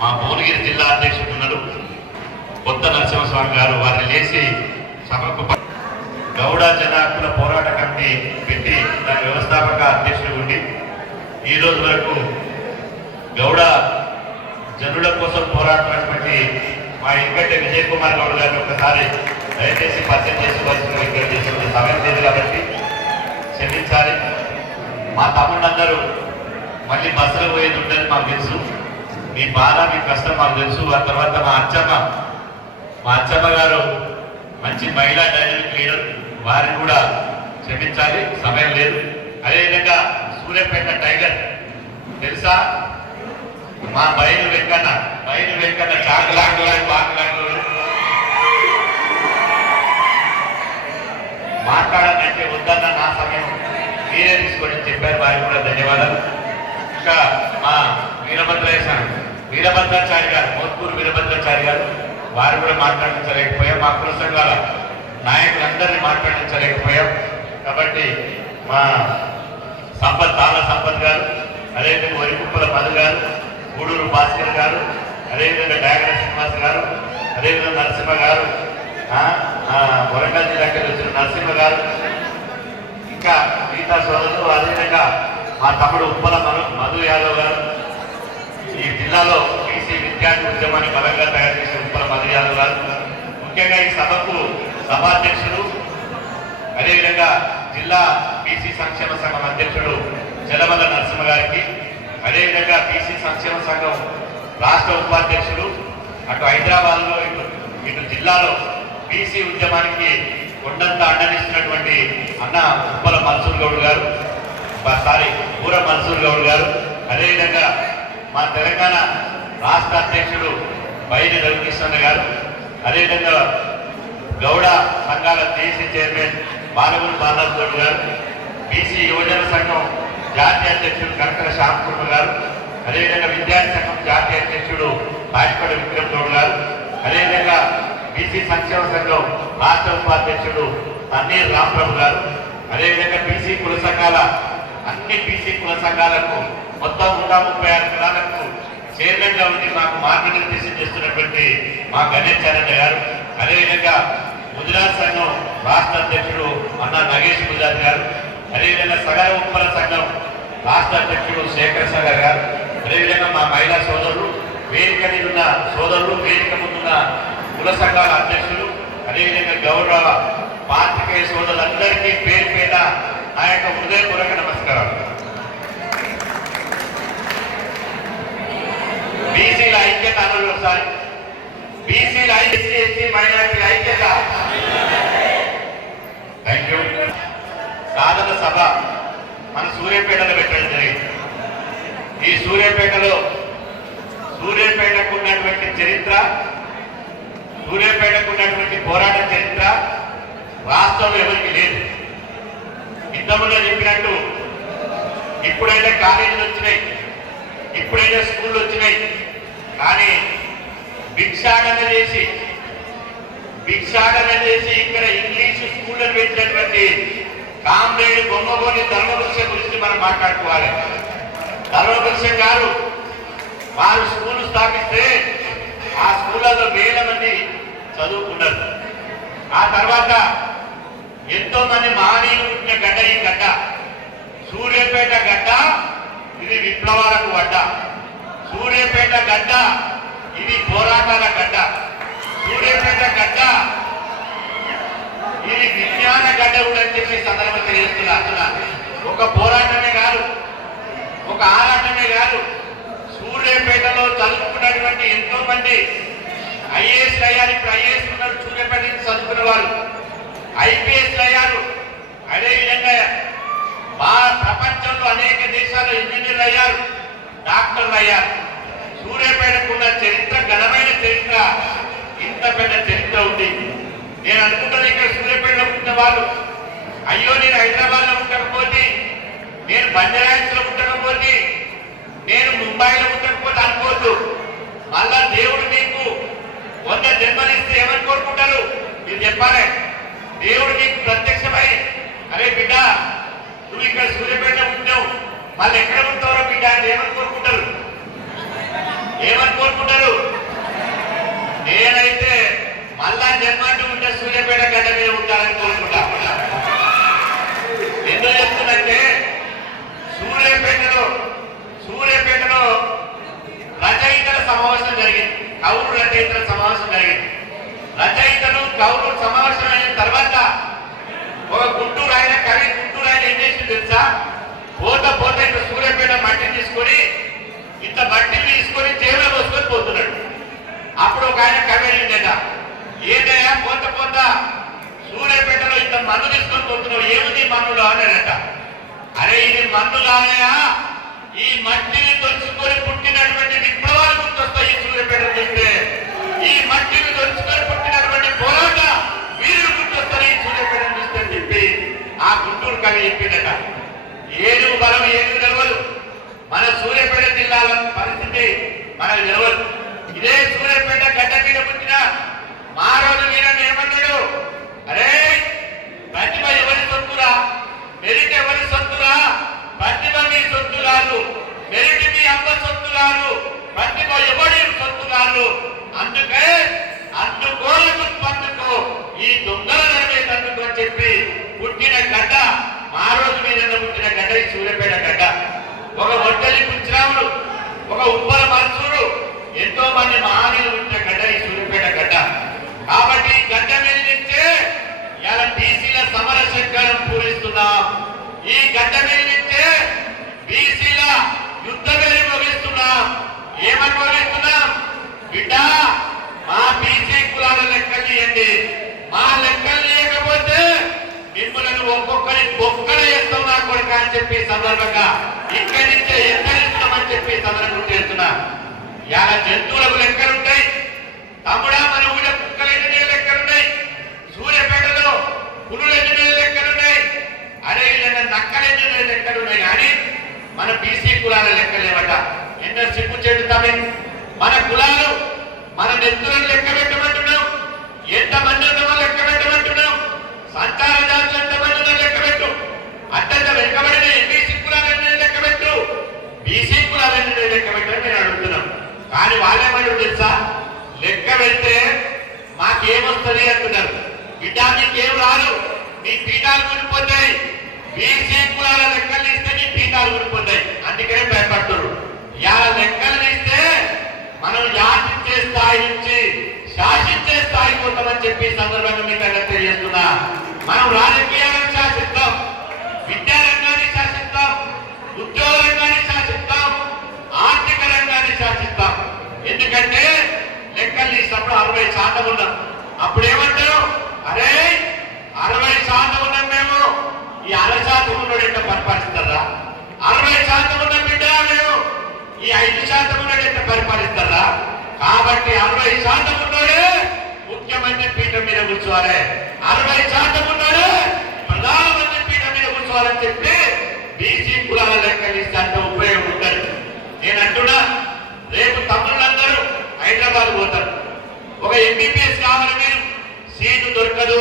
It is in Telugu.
మా భువనగిరి జిల్లా అధ్యక్షుడు ఉన్నారు కొత్త నరసింహస్వామి గారు. వారిని లేచి సభకు గౌడ జన హక్కుల పోరాట కమిటీ పెట్టి దాని వ్యవస్థాపక అధ్యక్షుడు ఉండి ఈ రోజు వరకు గౌడ జనుల కోసం పోరాడినటువంటి మా ఇంకటి విజయ్ కుమార్ గౌడ్ గారిని ఒకసారి దయచేసి పరిచయం చేసుకోవాల్సిన ఇక్కడ చేసిన సమయం లేదు కాబట్టి క్షమించాలి. మా తమ్ముళ్ళందరూ మళ్ళీ బస్సులో పోయేది ఉందని మాకు తెలుసు. మీ బాధ మీ కష్టం మాకు తెలుసు. ఆ తర్వాత మా అచ్చమ్మ గారు మంచి మహిళా డైనమిక్ లీడర్, వారిని కూడా క్షమించాలి, సమయం లేదు. అదేవిధంగా సూర్యాపేట టైగర్ తెలుసా, మా బయలు వెంకన్న చాకలాంటి మాట్లాడాలంటే వద్దన్న నా సమయం మీరే తీసుకొని చెప్పారు. వారికి కూడా ధన్యవాదాలు. ఇంకా మా వీరభద్రాచారి గారు, మోత్కూరు వీరభద్రాచారి గారు, వారు కూడా మాట్లాడించలేకపోయాం. మా కుల సంఘాల నాయకులందరినీ మాట్లాడించలేకపోయాం. కాబట్టి మా తాళ సంపత్ గారు, అదేవిధంగా వరికుప్పల మధు గారు, గూడూరు భాస్కర్ గారు, అదేవిధంగా డాగర శ్రీనివాస్ గారు, అదేవిధంగా నరసింహ గారు, వరంగల్ జిల్లాకి వచ్చిన నరసింహ గారు, ఇంకా మిగతా సోదరులు, అదేవిధంగా మా తమ్ముడు ఉప్పల మధు యాదవ్ గారు, ఈ జిల్లాలో బీసీ విద్యార్థి ఉద్యమాన్ని బలంగా తయారు చేసిన ఉప్పల మధు యాదవ్ గారు, ముఖ్యంగా ఈ సభకు సభాధ్యక్షుడు, అదేవిధంగా జిల్లా బీసీ సంక్షేమ సంఘం అధ్యక్షుడు జలమల నరసింహ గారికి, అదేవిధంగా బీసీ సంక్షేమ సంఘం రాష్ట్ర ఉపాధ్యక్షుడు అటు హైదరాబాద్లో ఇటు జిల్లాలో బీసీ ఉద్యమానికి కొండంత అండనిస్తున్నటువంటి అన్న ఉప్పల మన్సూర్ గౌడ్ గారు, ఊర మన్సూర్ గౌడ్ గారు, అదేవిధంగా మా తెలంగాణ రాష్ట్ర అధ్యక్షుడు బైరి రవికృష్ణ గారు, అదేవిధంగా గౌడ సంఘాల జేసీ చైర్మన్ బాలగురు బాలరాజు గౌడ్ గారు, బీసీ యువజన సంఘం జాతీయ అధ్యక్షుడు కనకల శ్యామకుర్మ గారు, అదేవిధంగా విద్యార్థి సంఘం జాతీయ అధ్యక్షుడు బాయిపడి విక్రమ్ గౌడ్ గారు, అదేవిధంగా బీసీ సంక్షేమ సంఘం రాష్ట్ర ఉపాధ్యక్షుడు తన్నీర్ రాంప్రభు గారు, అదేవిధంగా బీసీ కుల సంఘాల అన్ని బీసీ కుల సంఘాలకు మొత్తం 136 కులాలకు చైర్మన్ గా ఉండి మాకు మార్గనిర్దేశం చేస్తున్నటువంటి మా గణేశానంద గారు, అదేవిధంగా గుజరాత్ సంఘం రాష్ట్ర అధ్యక్షుడు అన్న నగేష్ గుజరాత్ గారు, అదేవిధంగా సగర ఉప్పల సంఘం రాష్ట్ర అధ్యక్షుడు శేఖర్ సాగర్ గారు, అదేవిధంగా మా మహిళా సోదరులు, వేదిక మీద ఉన్న సోదరులు, వేదిక ముందున్న కుల సంఘాల అధ్యక్షులు, అదేవిధంగా గౌరవ పాత్రికేయ సోదరులందరికీ పేరు పేద ఆ యొక్క హృదయపూర్వక నమస్కారాలు. బీసీల ఐక్యత అన్నది ఒకసారి, బీసీల ఐక్యత, ఎస్సీ మైనారిటీల ఐక్యత. Thank you. సాధన సభ మన సూర్యాపేటలో పెట్టడం జరిగింది. ఈ సూర్యాపేటకు ఉన్నటువంటి చరిత్ర, సూర్యాపేటకు ఉన్నటువంటి పోరాట చరిత్ర రాష్ట్రంలో ఎవరికి లేదు. ఇంతకుముందు చెప్పినట్టు ఇప్పుడైతే కాలేజీలు వచ్చినాయి, ఇప్పుడైతే స్కూళ్ళు వచ్చినాయి, కానీ భిక్షాటన చేసి ఇక్కడ ఇంగ్లీషు స్కూళ్ళను పెట్టినటువంటి కామ్రేడ్ బొమ్మగోని ధర్మవృక్షం గురించి మనం మాట్లాడుకోవాలి. ధర్మవృక్షం గారు వారు స్కూల్ స్థాపిస్తే ఆ స్కూళ్ళలో వేల మంది చదువుకున్నారు. ఆ తర్వాత ఎంతో మంది మహనీయులు పుట్టిన గడ్డ ఈ గడ్డ సూర్యాపేట గడ్డ. ఇది విప్లవాలకు గడ్డ. సూర్యాపేట గడ్డ ఇది పోరాటాల గడ్డ. సూర్యాపేట గడ్డ ఇది విజ్ఞాన గడ్డ కూడా అని చెప్పి సందర్భం తెలియజేస్తున్నా. ఒక పోరాటమే కాదు, ఒక ఆరాటమే కాదు, సూర్యాపేటలో చదువుకున్నటువంటి ఎంతో మంది ఐఏఎస్ అయ్యారు. ఇప్పుడు ఐఏఎస్ ఉన్నారు సూర్యాపేట నుంచి చదువుకున్న వారు, ఐపీఎస్ అయ్యారు. అదేవిధంగా ప్రపంచంలో అనేక దేశాల్లో ఇంజనీర్లు అయ్యారు, డాక్టర్లు అయ్యారు. సూర్యాపేటకున్న చరిత్ర, ఘనమైన చరిత్ర, ఇంత పెద్ద చరిత్ర ఉంది. నేను అనుకుంటాను ఇక్కడ సూర్యాపేటలో పుట్టిన వాళ్ళు, అయ్యో నేను హైదరాబాద్ లో ఉండకపోతే, నేను బంజారాహిల్స్ లో ఉండకపోతే, నేను ముంబైలో ఉండకపోతే అనుకోవద్దు. మళ్ళా దేవుడు మీకు 100 జన్మలిస్తే ఏమని కోరుకుంటారు మీరు చెప్పాలి. దేవుడు మీకు ప్రత్యక్షమై, అరే బిడ్డ నువ్వు ఇక్కడ సూర్యాపేటలో ఉంటావు, మళ్ళీ ఎక్కడ ఉంటారో బిడ్డ అని ఏమని కోరుకుంటారు? ఏమని కోరుకుంటారు? రచయితల సమావేశం జరిగింది. రచయితలు కవులు సమావేశం అయిన తర్వాత ఒక గుంటూరు ఆయన కవి గుంటూరు ఆయన ఏం చేసింది తెలుసా? పోత పోత ఇంత సూర్యాపేట మట్టి తీసుకొని ఇంత మట్టిని తీసుకొని జేబులో పోసుకొని పోతున్నాడు. అప్పుడు ఒక ఆయన కవి అడిగిందట, ఏదయ్యా పోత పోత సూర్యాపేటలో ఇంత మన్ను తీసుకొని పోతున్నావు, ఏముంది మన్నులో అన్నాడట. అరే ఇది మన్ను కాదయా, ఈ మట్టిని తొలుచుకొని పుట్టినటువంటి విప్లవాలు గుర్తొస్తాయి. ఈ సూర్యాపేట చూస్తే ఈ మట్టిని తొలుచుకొని పుట్టినటువంటి పోరాట వీరులు గుర్తొస్తారు ఈ సూర్యాపేట చూస్తే అని చెప్పి ఆ గుంటూరు కవి చెప్పిందట. ఏనుగు బలం ఏనుగు నిలవదు. మన సూర్యాపేట జిల్లాల పరిస్థితి మనకు నిలవదు. ఇదే సూర్యాపేట గడ్డ మీద పుట్టిన మా రోజు మీద ఏమన్నాడు, అరే ప్రతిభ ఎవరి సొత్తురా, మెరిట్ ఎవరి సొత్తురా, ప్రతిభ మీ సొత్తు కాదు, మెరిట్ మీ అమ్మ సొత్తు కాదు, ప్రతిభ ఎవరి సొత్తు కాదు. అందుకే అందుకోలకు పందుకో ఈ దొంగల నడిపేటందుకు అని చెప్పి పుట్టిన గడ్డ మా రోజు మీద పుట్టిన గడ్డ ఈ సూర్యాపేట గడ్డ. ఒక ఒడ్డలి పుంచరాముడు, ఒక ఉప్పల మన్సూరు, ఎంతో మంది మహానీయులు పుట్టిన గడ్డ ఈ సూర్యాపేట గడ్డ. కాబట్టి ఈ గడ్డ మీద నుంచే ఇలా బీసీల సమర శంకరం పూరిస్తున్నాం. ఈ గడ్డ మీద నుంచే బీసీల యుద్ధ వేడి ముగిస్తున్నాం. ఏమని ముగిస్తున్నాం? బిడ్డ మా బీసీ కులాల లెక్కలు ఇవ్వండి, మా లెక్కలు లేకపోతే మిమ్మల్ని ఒక్కొక్కరి బొక్కలు వేస్తాం నా కొడుక అని చెప్పి సందర్భంగా ఇక్కడి నుంచే హెచ్చరిస్తామని చెప్పి సందర్భం చేస్తున్నా. ఇలా జంతువులకు లెక్కలుంటాయి తమ్ముడా, మన ఊళ్ళో కుక్కలు ఎన్ని లెక్కలున్నాయి, సూర్యాపేటలో పులులు ఎన్ని లెక్కలున్నాయి, అదే విధంగా నక్కలు ఎన్ని లెక్కలున్నాయి. కానీ మన బీసీ కులాల లెక్కలేవట. ఎన్నో సిగ్గు చెడుతామే. మన కులాలు మన నెత్తులను లెక్క పెట్టమంటున్నాం, ఎంతమంది ఉన్నామో లెక్క పెట్టమంటున్నాం, సంతాన జాతులు ఎంతమంది ఉన్నా లెక్క పెట్టు, అత్యంత వెనుకబడిన బీసీ కులాలన్నీ లెక్క పెట్టు, బీసీ కులాలన్నీ లెక్క పెట్టని నేను అడుగుతున్నాం. కానీ వాళ్ళేమంటారు తెలుసా? లెక్క పెడితే మాకేమొస్తుంది అంటున్నారు. బిడ్డ మీకేం రాదు, మీ పీఠాలు కూలిపోతాయి. బీసీ కులాల లెక్కలు ఇస్తే నీ పీఠాలు కూలిపోతాయి. అందుకనే భయపడుతున్నారు. ఇలా లెక్కలు ఇస్తే మనం యాచించే స్థాయి నుంచి శాసించే స్థాయి పోతామని చెప్పి సందర్భంగా మీకు అలా తెలియజేస్తున్నా. మనం రాజకీయాలను శాసిస్తాం, విద్యా రంగాన్ని శాసిస్తాం, ఉద్యోగ రంగాన్ని శాసిస్తాం, ఆర్థిక రంగాన్ని శాసిస్తాం. ఎందుకంటే లెక్కలు తీసినప్పుడు 60% ఉన్నాం. అప్పుడు ఏమంటారు? అరే 60% ఉన్నాం మేము, ఈ 60% ఉన్నాడు ఎంత పరిపాలిస్తారా? 60% ఉన్న బిడ్డ మేము ఈ 5% ఉన్నాడు ఎంత పరిపాలిస్తారా? కాబట్టి 60% ఉన్నాడే ముఖ్యమంత్రి పీఠం మీద కూర్చోవాలి, 60% ఉన్నాడే ప్రధానమంత్రి పీఠం మీద కూర్చోవాలని చెప్పి బీసీ కులాల లెక్కలు ఇస్తే అంత ఉపయోగం ఉంటుంది. నేను అంటున్నా, రేపు తమ్ముళ్ళందరూ హైదరాబాద్ పోతారు, ఒక ఎంబీబీఎస్ కావాలి, మీరు సీటు దొరకదు.